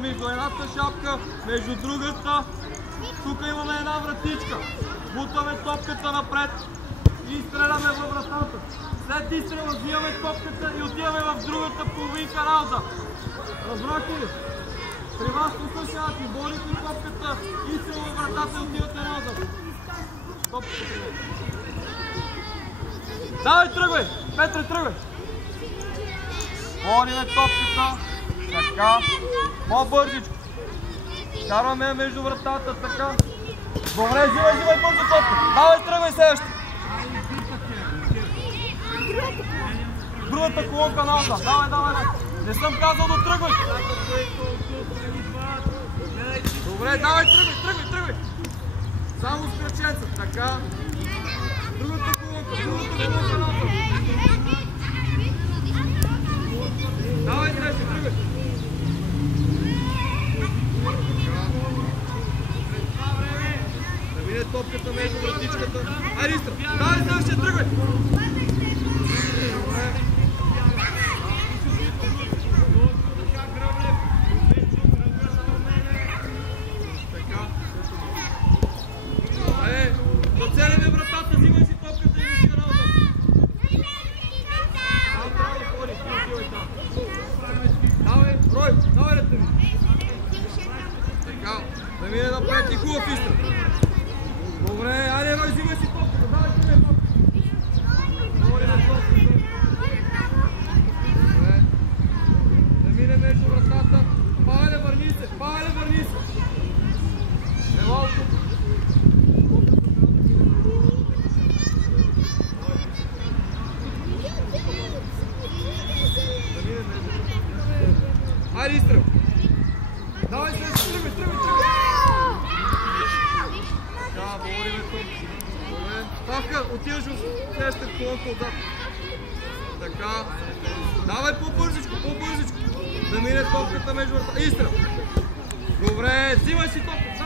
между едната шапка, между другата. Тук имаме една вратичка. Бутаме топката напред и стреляме във вратата. След изстрела взимаме топката и отиваме в другата половинка рауза. Разбрахте ли? При вас по същия начин борите топката, изстрела във вратата и отивате рауза. Топката тръгвай. Давай, тръгвай! Петре, тръгвай! Бориме топката. Така. По-бързичко. Карваме между вратата, така. Добре, взимай бързо топка. Давай, тръгвай следващи. Другата колонка назад. Давай. Не съм казал да тръгвай. Добре, давай, тръгвай. Само с кръченца. Така. Другата колонка назад. Давай, тръгвай. Да мине топката между вратичката. Айде, Истра. Давай, следващия, тръгвай. Така. Добре. Доцеляме вратата, взимай си топката и си работа. Там трябва да ходиш, ти отивай там. Давай, Рой, давай ръта ми. Така, да мине напред и хубав Истра. Добре, айде Рой, взимай си топката, давай си топката. Добре, на топката. Добре. Да мине между вратата. Павеле, върни се. Ева тук. Айде, изстрел! Давай се, тръгвай! Така, бориме тук. Добре. Ставка, отиваш в следващата колонка отзад. Така. Давай по-бързичко. Да мине топката между врата. Изстрел! Добре, взимай си топката.